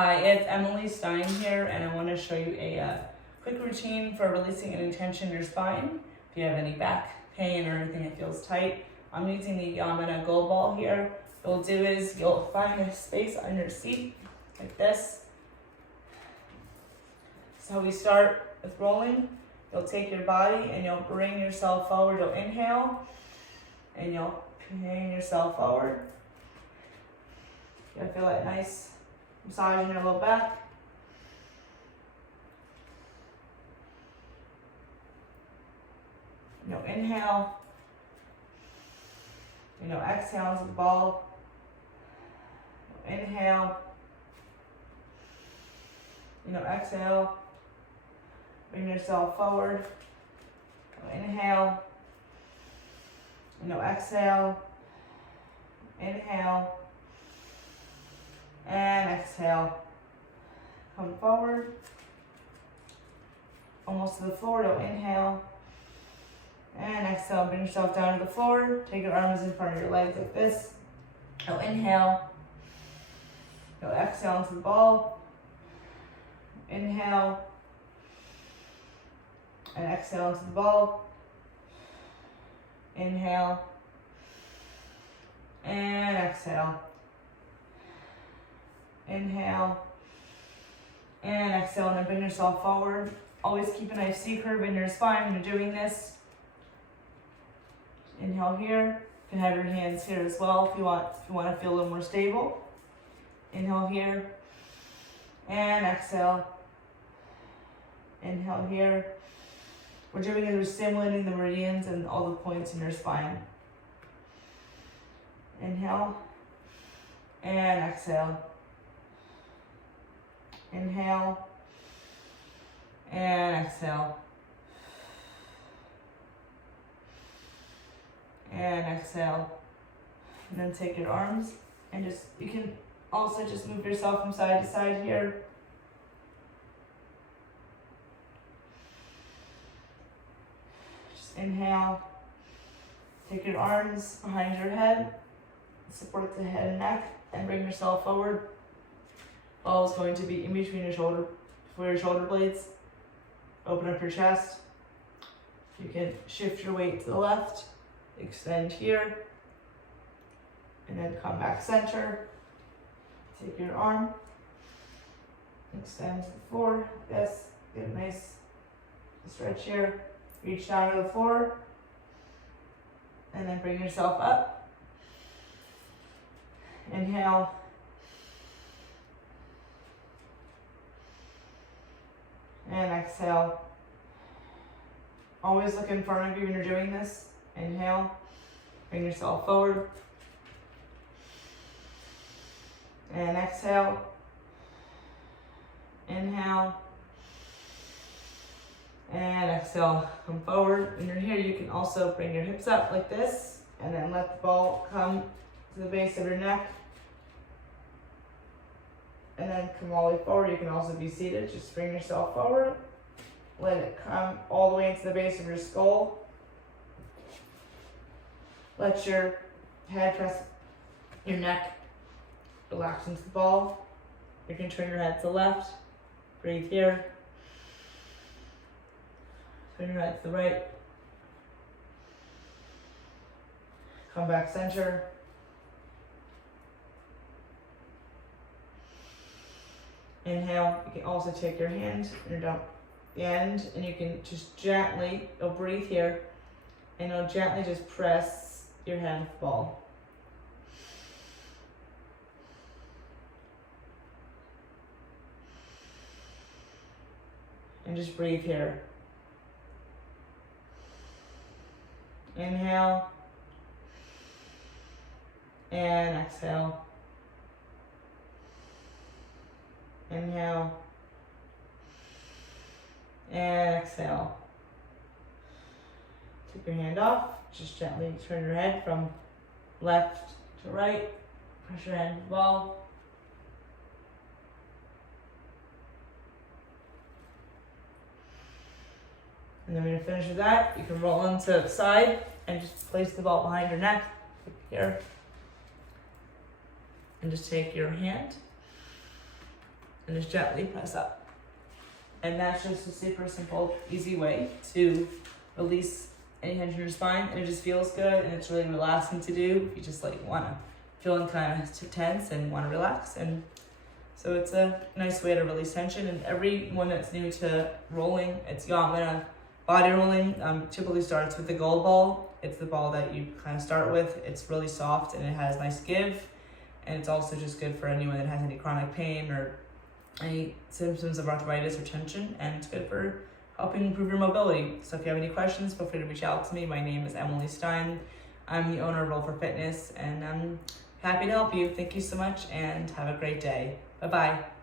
Hi, it's Emily Stein here, and I want to show you a quick routine for releasing any tension in your spine. If you have any back pain or anything that feels tight, I'm using the Yamana Gold Ball here. What you'll do is you'll find a space on your seat like this. So we start with rolling. You'll take your body and you'll bring yourself forward. You'll inhale and you'll bring yourself forward. You'll feel that nice massage in your low back. You'll inhale. And you'll exhale into the ball. You'll inhale. And you'll exhale. Bring yourself forward. You'll inhale. And you'll exhale. Inhale. And exhale. Come forward. Almost to the floor. You'll inhale. And exhale. Bring yourself down to the floor. Take your arms in front of your legs like this. You'll inhale. You'll exhale into the ball. Inhale. And exhale into the ball. Inhale. And exhale. Inhale. And exhale. And then bring yourself forward. Always keep a nice C curve in your spine when you're doing this. Inhale here. You can have your hands here as well if you want to feel a little more stable. Inhale here. And exhale. Inhale here. What we're doing is we're stimulating the meridians and all the points in your spine. Inhale. And exhale. Inhale. And exhale. And exhale. And then take your arms and you can also just move yourself from side to side here. Just inhale. Take your arms behind your head. Support the head and neck and bring yourself forward. Ball is going to be in between your shoulder, before your shoulder blades. Open up your chest. You can shift your weight to the left. Extend here, and then come back center. Take your arm, extend to the floor, like this. Get a nice stretch here. Reach down to the floor, and then bring yourself up. Inhale. And exhale. Always look in front of you when you're doing this. Inhale, bring yourself forward, and exhale, inhale, and exhale, come forward. When you're here, you can also bring your hips up like this, and then let the ball come to the base of your neck, and then come all the way forward. You can also be seated, just bring yourself forward, let it come all the way into the base of your skull. Let your head press your neck, relax into the ball. You can turn your head to the left, breathe here. Turn your head to the right. Come back center. Inhale. You can also take your hand and down the end, and you can just gently, you'll breathe here, and you'll gently just press your hand with the ball. And just breathe here. Inhale. And exhale. Inhale. And exhale. Take your hand off. Just gently turn your head from left to right. Press your hand to the ball. And then when you're finished with that, you can roll onto the side and just place the ball behind your neck here. And just take your hand and just gently press up. And that's just a super simple, easy way to release any tension in your spine, and it just feels good, and it's really relaxing to do if you just like want to feeling kind of tense and want to relax. And so it's a nice way to release tension. And everyone that's new to rolling, it's yamana body rolling typically starts with the gold ball. It's the ball that you kind of start with. It's really soft and it has nice give, and it's also just good for anyone that has any chronic pain or any symptoms of arthritis or tension, and it's good for helping improve your mobility. So if you have any questions, feel free to reach out to me. My name is Emily Stein. I'm the owner of Roll for Fitness, and I'm happy to help you. Thank you so much, and have a great day. Bye-bye.